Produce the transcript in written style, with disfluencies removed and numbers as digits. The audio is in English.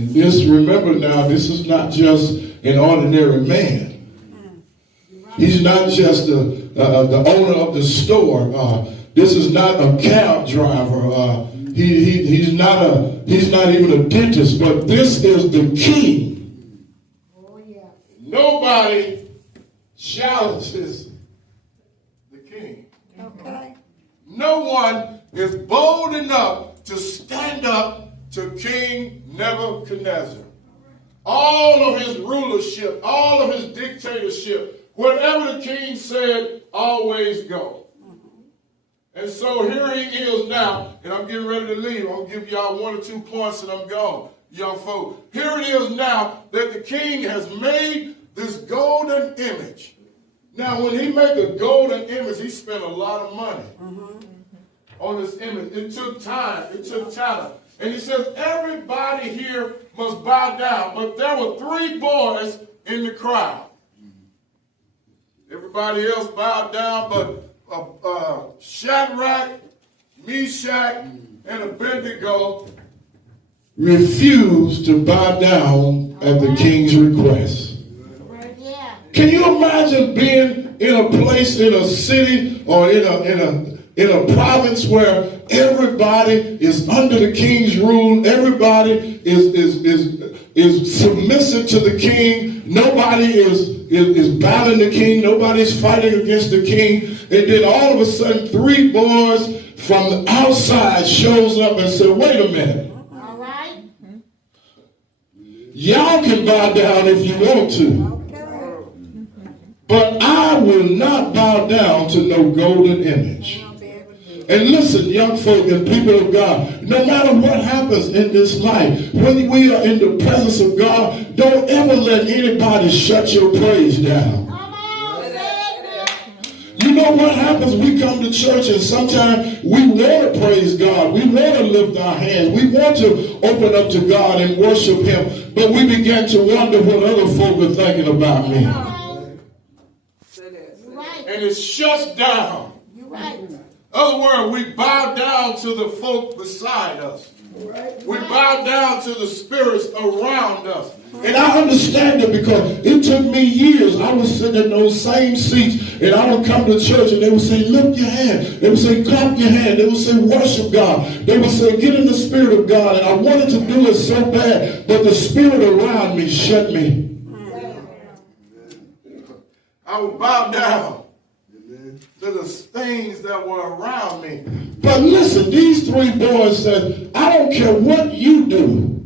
And this, remember now, this is not just an ordinary man. He's not just the owner of the store. This is not a cab driver. He's not even a dentist, but this is the king. Oh, yeah. Nobody challenges the king. Okay. No one is bold enough to stand up to King Nebuchadnezzar. All of his rulership, all of his dictatorship, whatever the king said, always go. And so here he is now, and I'm getting ready to leave. I'm going to give y'all 1 or 2 points and I'm gone, young folk. Here it is now that the king has made this golden image. Now, when he made a golden image, he spent a lot of money on this image. It took time. It took talent. And he says, everybody here must bow down. But there were 3 boys in the crowd. Everybody else bowed down, but Shadrach, Meshach, and Abednego refused to bow down at the king's request. Can you imagine being in a place, in a city, or in a province where everybody is under the king's rule, everybody is submissive to the king, nobody is battling the king, nobody's fighting against the king, and then all of a sudden 3 boys from the outside shows up and say, wait a minute. All right. Y'all can bow down if you want to. But I will not bow down to no golden image. And listen, young folk and people of God, no matter what happens in this life, when we are in the presence of God, don't ever let anybody shut your praise down. You know what happens? We come to church and sometimes we want to praise God. We want to lift our hands. We want to open up to God and worship Him. But we begin to wonder what other folk are thinking about me. And it shuts down. You're right. In other words, we bow down to the folk beside us. We bow down to the spirits around us. And I understand it because it took me years. I was sitting in those same seats and I would come to church and they would say, lift your hand. They would say, clap your hand. They would say, worship God. They would say, get in the spirit of God. And I wanted to do it so bad, but the spirit around me shut me. I would bow down to the things that were around me. But listen, these 3 boys said, I don't care what you do.